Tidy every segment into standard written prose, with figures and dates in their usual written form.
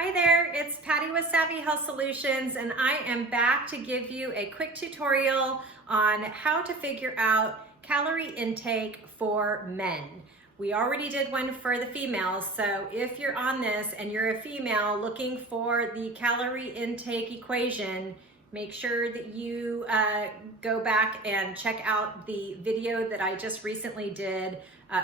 Hi there, it's Patty with Savvy Health Solutions, and I am back to give you a quick tutorial on how to figure out calorie intake for men. We already did one for the females, so if you're on this and you're a female looking for the calorie intake equation, make sure that you go back and check out the video that I just recently did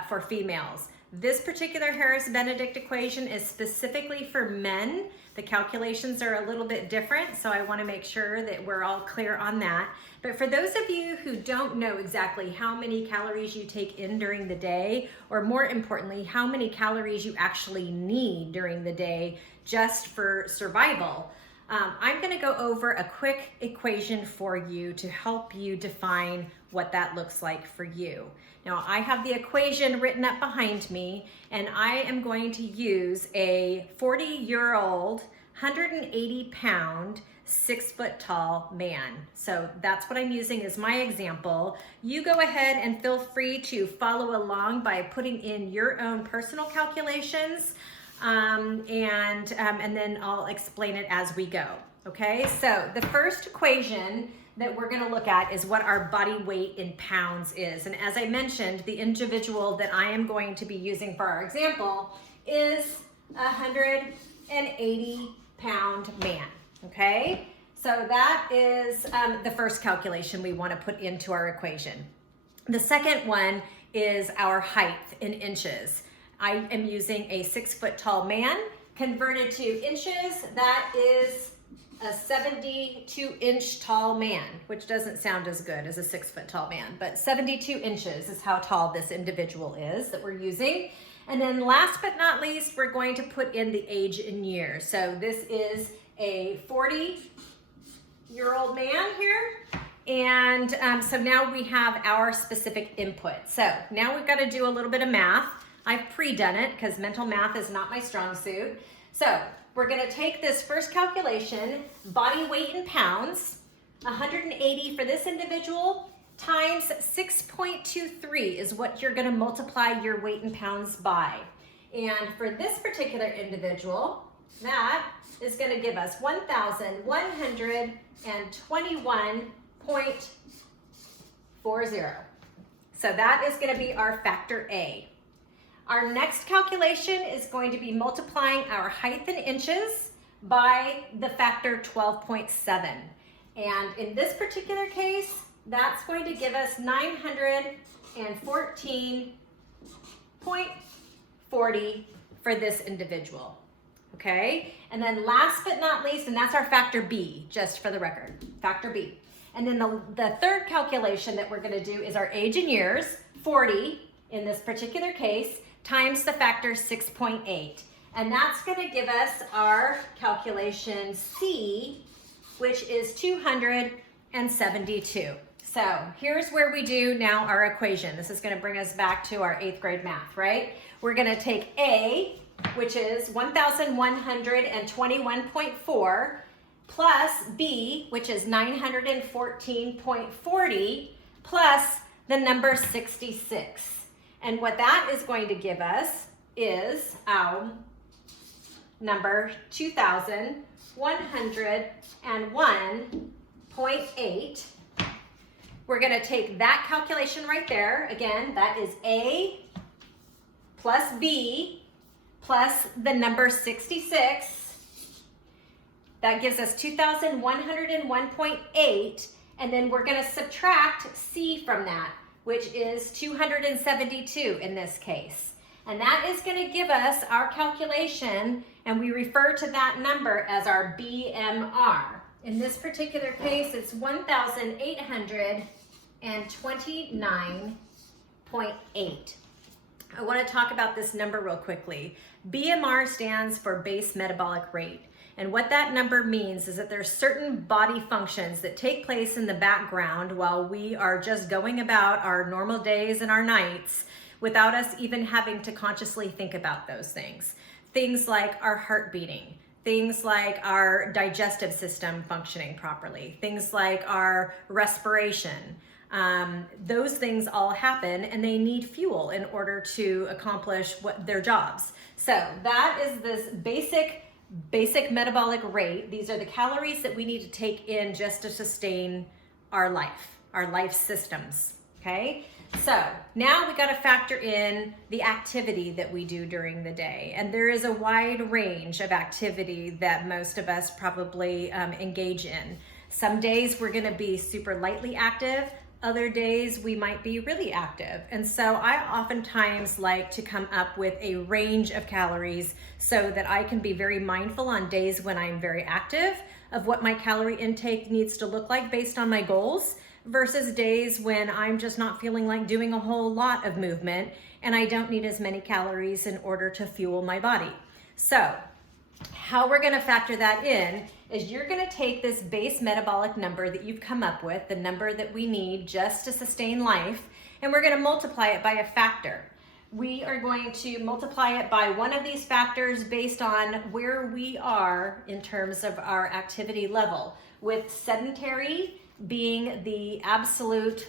for females. This particular Harris-Benedict equation is specifically for men. The calculations are a little bit different, so I want to make sure that we're all clear on that. But for those of you who don't know exactly how many calories you take in during the day, or more importantly, how many calories you actually need during the day just for survival, I'm going to go over a quick equation for you to help you define what that looks like for you. Now, I have the equation written up behind me, and I am going to use a 40-year-old, 180-pound, 6-foot-tall man. So that's what I'm using as my example. You go ahead and feel free to follow along by putting in your own personal calculations, and then I'll explain it as we go. Okay, so the first equation that we're going to look at is what our body weight in pounds is. And as I mentioned, the individual that I am going to be using for our example is a 180-pound man. Okay, so that is the first calculation we want to put into our equation. The second one is our height in inches. I am using a 6-foot-tall man. Converted to inches, that is a 72-inch tall man, which doesn't sound as good as a 6-foot-tall man, but 72 inches is how tall this individual is that we're using. And then last but not least, we're going to put in the age in years. So this is a 40-year-old man here. And so now we have our specific input. So now we've got to do a little bit of math. I've pre-done it because mental math is not my strong suit. So we're going to take this first calculation, body weight in pounds, 180 for this individual, times 6.23 is what you're going to multiply your weight in pounds by. And for this particular individual, that is going to give us 1,121.40. So that is going to be our factor A. Our next calculation is going to be multiplying our height in inches by the factor 12.7. And in this particular case, that's going to give us 914.40 for this individual. Okay? And then last but not least, and that's our factor B, just for the record, factor B. And then the third calculation that we're going to do is our age in years, 40 in this particular case, times the factor 6.8. And that's going to give us our calculation C, which is 272. So here's where we do now our equation. This is going to bring us back to our 8th grade math, right? We're going to take A, which is 1,121.4, plus B, which is 914.40, plus the number 66. And what that is going to give us is our number 2,101.8. We're going to take that calculation right there. Again, that is A plus B plus the number 66. That gives us 2,101.8. And then we're going to subtract C from that, which is 272 in this case. And that is going to give us our calculation, and we refer to that number as our BMR. In this particular case, it's 1,829.8. I want to talk about this number real quickly. BMR stands for base metabolic rate. And what that number means is that there's certain body functions that take place in the background while we are just going about our normal days and our nights without us even having to consciously think about those things. Things like our heart beating, things like our digestive system functioning properly, things like our respiration. Those things all happen and they need fuel in order to accomplish their jobs. So that is this basic basic metabolic rate. These are the calories that we need to take in just to sustain our life systems, okay? So now we got to factor in the activity that we do during the day. And there is a wide range of activity that most of us probably engage in. Some days we're going to be super lightly active. Other days we might be really active. And so I oftentimes like to come up with a range of calories so that I can be very mindful on days when I'm very active of what my calorie intake needs to look like based on my goals, versus days when I'm just not feeling like doing a whole lot of movement and I don't need as many calories in order to fuel my body. So how we're gonna factor that in is you're gonna take this base metabolic number that you've come up with, the number that we need just to sustain life, and we're gonna multiply it by a factor. We are going to multiply it by one of these factors based on where we are in terms of our activity level, with sedentary being the absolute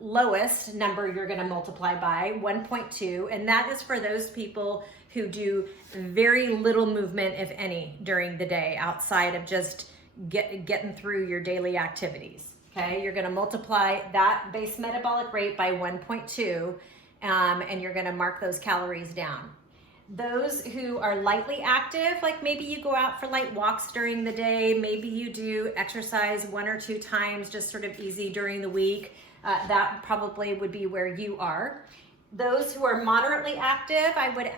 lowest number you're going to multiply by, 1.2, and that is for those people who do very little movement, if any, during the day outside of just getting through your daily activities. Okay, you're going to multiply that base metabolic rate by 1.2, and you're going to mark those calories down. Those who are lightly active, like maybe you go out for light walks during the day, maybe you do exercise 1 or 2 times, just sort of easy during the week, that probably would be where you are. Those who are moderately active, I would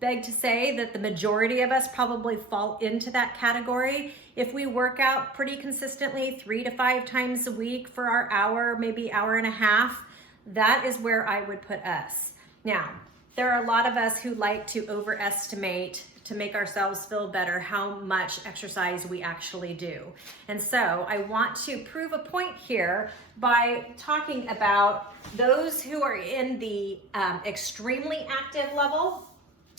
beg to say that the majority of us probably fall into that category. If we work out pretty consistently 3 to 5 times a week for our hour, maybe hour and a half, that is where I would put us. Now, there are a lot of us who like to overestimate to make ourselves feel better how much exercise we actually do. And so I want to prove a point here by talking about those who are in the extremely active level.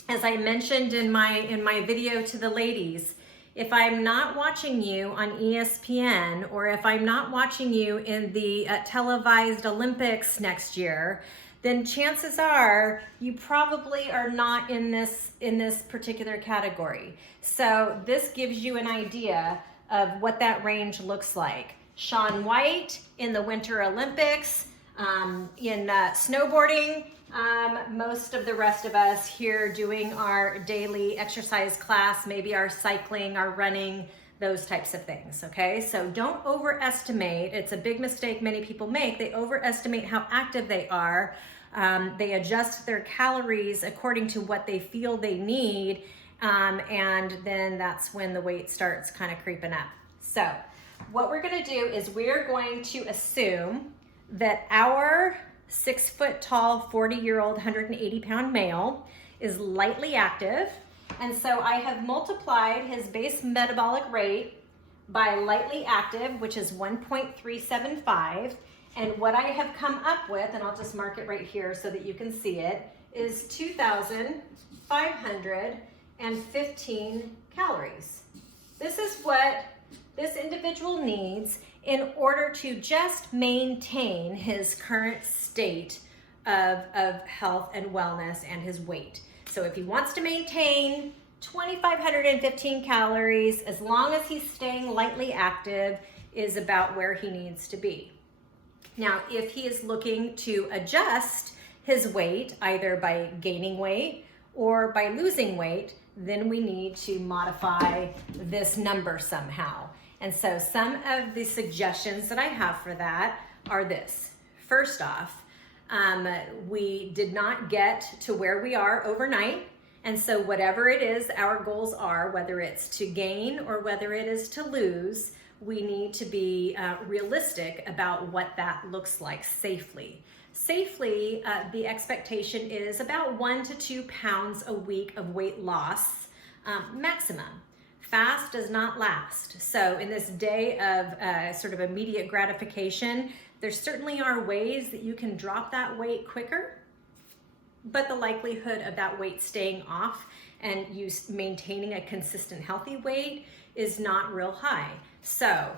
As I mentioned in my video to the ladies, if I'm not watching you on ESPN, or if I'm not watching you in the televised Olympics next year, then chances are you probably are not in this particular category. So this gives you an idea of what that range looks like. Shaun White in the Winter Olympics, in snowboarding, most of the rest of us here doing our daily exercise class, maybe our cycling, our running, those types of things, okay? So don't overestimate. It's a big mistake many people make. They overestimate how active they are. They adjust their calories according to what they feel they need, and then that's when the weight starts kind of creeping up. So what we're gonna do is we're going to assume that our 6 foot tall, 40-year-old, 180-pound male is lightly active. And so I have multiplied his base metabolic rate by lightly active, which is 1.375. And what I have come up with, and I'll just mark it right here so that you can see it, is 2,515 calories. This is what this individual needs in order to just maintain his current state of health and wellness and his weight. So if he wants to maintain 2,515 calories, as long as he's staying lightly active, is about where he needs to be. Now, if he is looking to adjust his weight, either by gaining weight or by losing weight, then we need to modify this number somehow. And so some of the suggestions that I have for that are this. First off, we did not get to where we are overnight. And so whatever it is our goals are, whether it's to gain or whether it is to lose, we need to be realistic about what that looks like safely. Safely, the expectation is about 1 to 2 pounds a week of weight loss maximum. Fast does not last. So in this day of sort of immediate gratification, there certainly are ways that you can drop that weight quicker, but the likelihood of that weight staying off and you maintaining a consistent healthy weight is not real high. So,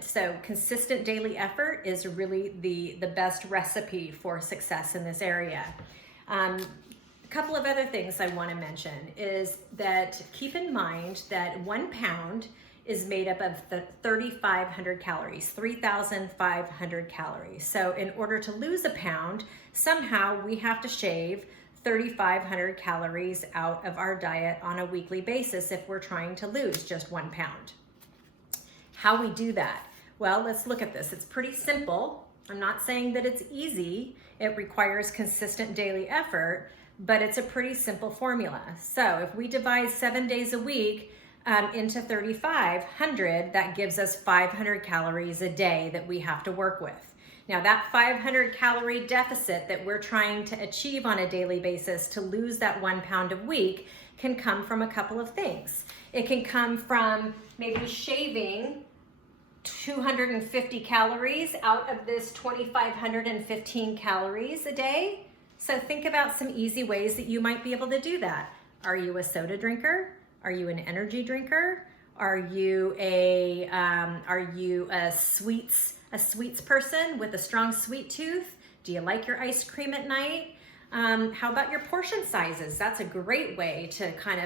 so consistent daily effort is really the best recipe for success in this area. couple of other things I want to mention is that keep in mind that 1 pound is made up of 3,500 calories, 3,500 calories. So in order to lose a pound, somehow we have to shave 3,500 calories out of our diet on a weekly basis if we're trying to lose just 1 pound. How we do that? Well, let's look at this. It's pretty simple. I'm not saying that it's easy. It requires consistent daily effort, but it's a pretty simple formula. So if we divide 7 days a week into 3,500, that gives us 500 calories a day that we have to work with. Now that 500 calorie deficit that we're trying to achieve on a daily basis to lose that 1 pound a week can come from a couple of things. It can come from maybe shaving 250 calories out of this 2,515 calories a day. So think about some easy ways that you might be able to do that. Are you a soda drinker? Are you an energy drinker? Are you a sweets person with a strong sweet tooth? Do you like your ice cream at night? How about your portion sizes? That's a great way to kind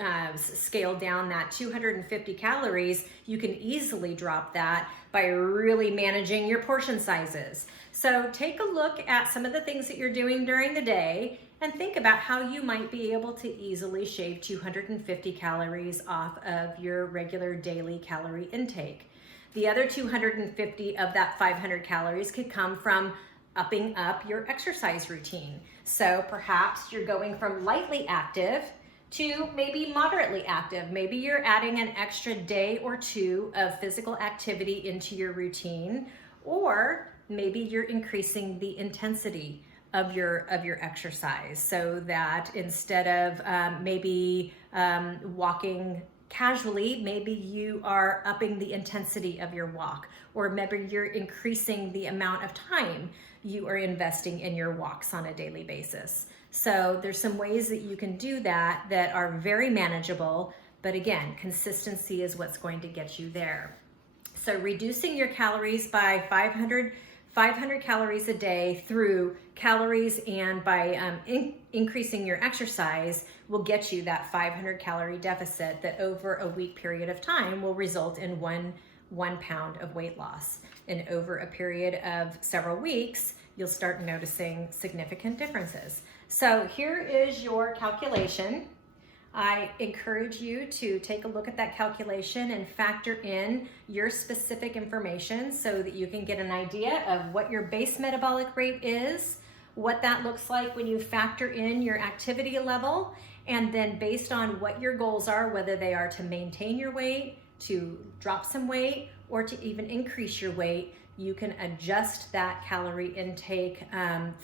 of scale down that 250 calories. You can easily drop that by really managing your portion sizes. So take a look at some of the things that you're doing during the day and think about how you might be able to easily shave 250 calories off of your regular daily calorie intake. The other 250 of that 500 calories could come from upping up your exercise routine. So perhaps you're going from lightly active to maybe moderately active. Maybe you're adding an extra day or two of physical activity into your routine, or maybe you're increasing the intensity of your exercise so that instead of maybe walking casually, maybe you are upping the intensity of your walk, or maybe you're increasing the amount of time you are investing in your walks on a daily basis. So there's some ways that you can do that that are very manageable, but again, consistency is what's going to get you there. So reducing your calories by 500 calories a day through calories and by increasing your exercise will get you that 500 calorie deficit that over a week period of time will result in one pound of weight loss. And over a period of several weeks, you'll start noticing significant differences. So here is your calculation. I encourage you to take a look at that calculation and factor in your specific information so that you can get an idea of what your base metabolic rate is, what that looks like when you factor in your activity level, and then based on what your goals are, whether they are to maintain your weight, to drop some weight, or to even increase your weight, you can adjust that calorie intake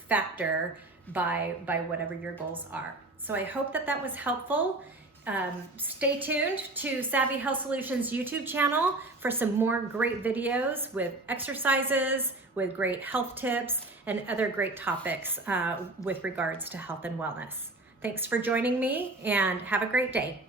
factor by whatever your goals are. So I hope that that was helpful. Stay tuned to Savvy Health Solutions YouTube channel for some more great videos with exercises, with great health tips, and other great topics with regards to health and wellness. Thanks for joining me, and have a great day.